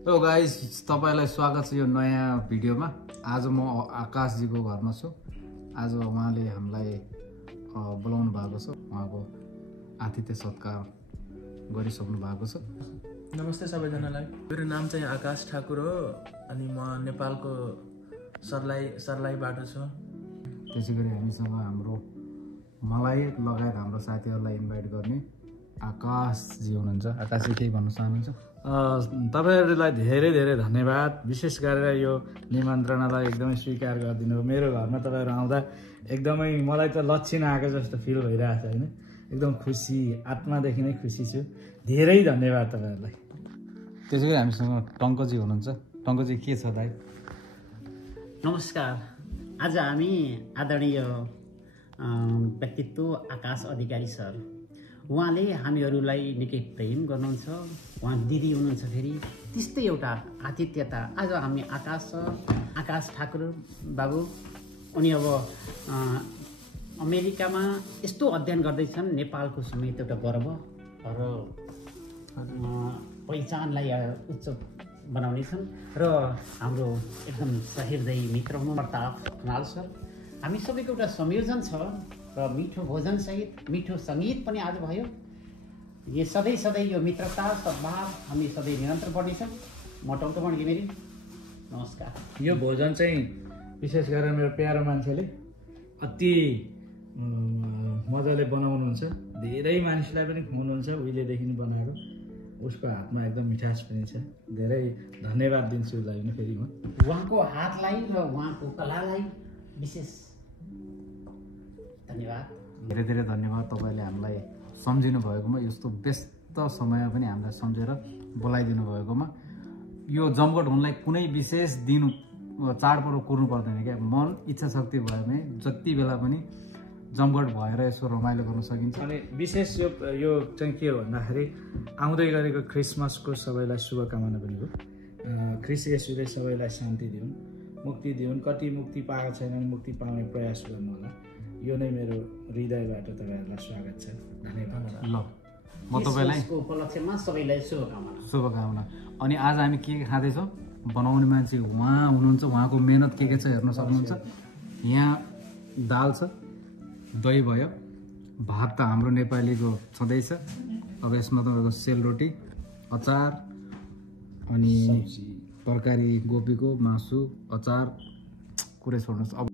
Hello guys, तपाईलाई स्वागत छ यो नयाँ भिडियोमा। आज म आकाशजीको घरमा छु। आज उहाँले हामीलाई बोलाउनु भएको छ। उहाँको आतिथ्य सत्कार गरिसक्नु भएको छ। नमस्ते सबैजनालाई। मेरो नाम चाहिँ आकाश ठाकुर हो अनि म नेपालको सर्लाहीबाट छु। त्यसै गरी हामीसँग मलाई लगायत हाम्रो साथीहरूलाई इन्भाइट गर्ने आकाशजी हुनुहुन्छ। आकाशजी केही भन्न चाहनुहुन्छ? तपाईहरुलाई धेरै धेरै धन्यवाद। विशेष गरेर यो निमन्त्रणालाई एकदमै स्वीकार गरिदिनु हो। मेरो घरमा तपाईहरु आउँदा एकदमै मलाई त लक्षण आएको जस्तो फिल भइरहेछ हैन। एकदम खुसी, आत्मादेखि नै खुसी छु। धेरै धन्यवाद तपाईहरुलाई। त्यसै गरी हामीसँग टङ्कजी हुनुहुन्छ। टङ्कजी के छ दाइ? नमस्कार। आज हामी आदरणीय व्यक्तित्व आकाश अधिकारी सर, उहाँले हामीहरूलाई निकै प्रेम गर्नुहुन्छ। उहाँ दिदी हुनुहुन्छ। फेरि त्यस्तै एउटा आतिथ्यता। आज हामी आकाश ठाकुर बाबु, उनी अब अमेरिकामा यस्तो अध्ययन गर्दैछन्। नेपालको समेत एउटा गर्व र पहिचानलाई उच्च बनाउनेछन्। र हाम्रो एकदम सहृदय मित्र हुनु प्रताप खनाल सर। हामी सबैको एउटा संयोजन छ र मिठो भोजनसहित मिठो सङ्गीत पनि आज भयो। यो सधैँ यो मित्रता सद्भाव हामी सधैँ निरन्तर बढ्नेछ। म टङ्कमण घिमिरे, नमस्कार। यो भोजन चाहिँ विशेष गरेर मेरो प्यारो मान्छेले अति मजाले बनाउनुहुन्छ। धेरै मानिसलाई पनि खुवाउनुहुन्छ, उहिलेदेखि बनाएको। उसको हातमा एकदम मिठास पनि छ। धेरै धन्यवाद दिन्छु उसलाई पनि फेरि म। उहाँको हातलाई र उहाँको कलालाई विशेष धन्यवाद। धेरै धेरै धन्यवाद तपाईँले हामीलाई सम्झिनु भएकोमा, यस्तो व्यस्त समय पनि हामीलाई सम्झेर बोलाइदिनु भएकोमा। यो जमघट हुनलाई कुनै विशेष दिन चाडपर्व कुर्नु पर्दैन क्या। मन इच्छा शक्ति भयो भने जति बेला पनि जमघट भएर यसो रमाइलो गर्न सकिन्छ। अनि विशेष यो चाहिँ के हो भन्दाखेरि आउँदै गरेको क्रिसमसको सबैलाई शुभकामना पनि हो। ख्रिस्ट येशूले सबैलाई शान्ति दिउन्, मुक्ति दिउन्। कति मुक्ति पाएको छैन भने मुक्ति पाउने प्रयास गर्नु होला। यो नै मेरो हृदयबाट तपाईँहरूलाई स्वागत छ। धन्यवाद। ल, म तपाईँलाई उपलक्ष्यमा सबैलाई शुभकामना। अनि आज हामी के खाँदैछौँ? बनाउने मान्छे उहाँ हुनुहुन्छ। उहाँको मेहनत के छ हेर्न सक्नुहुन्छ। यहाँ दाल छ, दही भयो, भात त हाम्रो नेपालीको छँदैछ। अब यसमा तपाईँको सेलरोटी, अचार, अनि तरकारी, गोपीको मासु, अचार, कुरै छोड्नुहोस्। अब